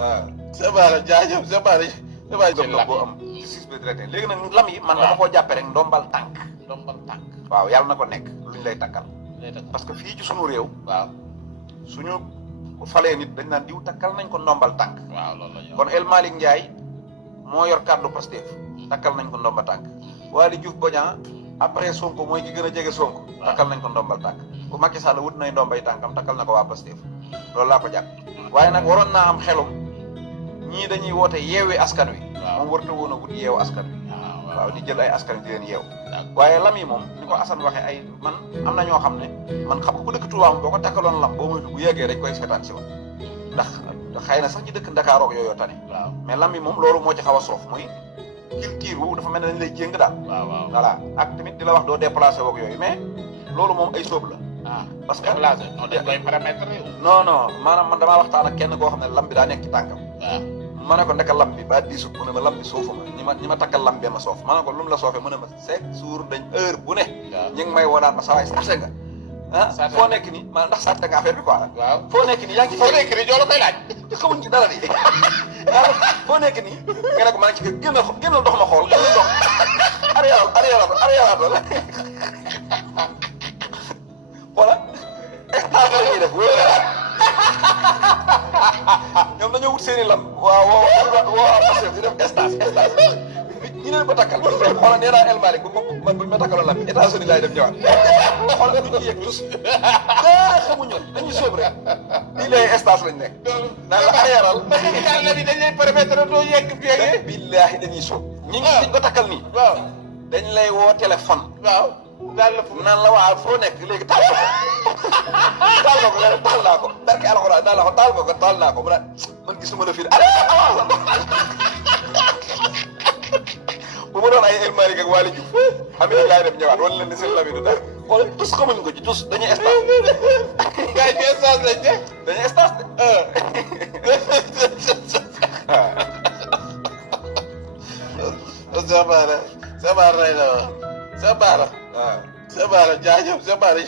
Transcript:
waaw c'est vrai jaajëf c'est vrai. dafay jëm la boo am ci 6 bi direct léegi nag lam yi man dama koo jàppe rek ndombal tànk ndombal tànk. waaw yàlla na ko nekk luñ lay takkal lay takk. parce que fii ci sunu réew waaw suñu falee nit dañ naan diw takkal nañ ko ndombal tànk waaw loolu la ñu kon El Malick Ndiaye moo yor kàddu Pastef takkal nañ ko ndomba tànk Waly Diouf Bodian après Sonko mooy ki gën a jege Sonko takkal nañ ko ndombal tànk bu Macky Sall wut nay ndombay tànkam takkal na ko waa Pastef loolu laa ko jàpp waaye nag waroon naa am xelum ñii dañuy woote yeewi askan wi moom warta woon a wut yeewu askan wi waaw di jël ay askan wi di leen yeew waaye lam yi moom ni ko Assane waxee ay man am na ñoo xam ne man xam nga ku dëkk Touba boo ko takkaloon lam boo moytu bu yeggee dañ koy seetaan si woon ndax xëy na sax ñi dëkk Ndakaaru ak yooyu tane mais lam yi moom loolu moo ci xaw a soof mooy culture wu dafa mel ne dañ lay jéng daal voilà ak tamit di la wax doo déplacé woog yooyu mais loolu moom ay sóob la parce que déplacé non dañ koy paramètre non maanaam man damaa waxtaan ak kenn koo xam ne lam bi daa nekk ci tànkam ma ne ko ndeka lam bi ba diisut mu ne ma lam bi soofu ma ñi ma takkal lam bee ma soof ma ne ko lu mu la soofee mu ne ma chaque jour dañ heure bu ne ñu ngi may wonaat ma sawaay saate nga foo nekk nii ma ndax saate nga affaire bi quoi foo nekk nii yaa ngi foo nekk nii joo la koy laaj xamuñ ci dara de foo nekk nii nga ne ko maa ngi ci kër génnal dox ma xool génnal dox arrière voilà stage la ñuy def ñoom dañoo wut seeni lam waaw parce que di def stage ñi leen ko takkal xoolal nee naa El Malick man buñ ma takkaloon lam États-Unis laay dem ñëwaat xoolal duñu yëg tous dara xamuñu dañuy sóob rek lii lay stage lañ nekk naan la arrièreal yàlla bi dañ lay permettre doo yegg fii billaahi dañuy sóob ñi ngi ko takkal nii dañ lay woo téléphone daal la naan la waa foo nekk léegi taal ko taal ko nga ne taal naa ko barke alxuraan taal naa ko mu naan man gisuma la fii bu ma doon ay El Malick ak Waly Diouf xam nga laay dem ñëwaat wala leen ne seen lami du dara wala tous xamuñ ko ci tous dañuy stage gars yi ci stage lañ de dañuy stage de Sabara jaajëf Sabara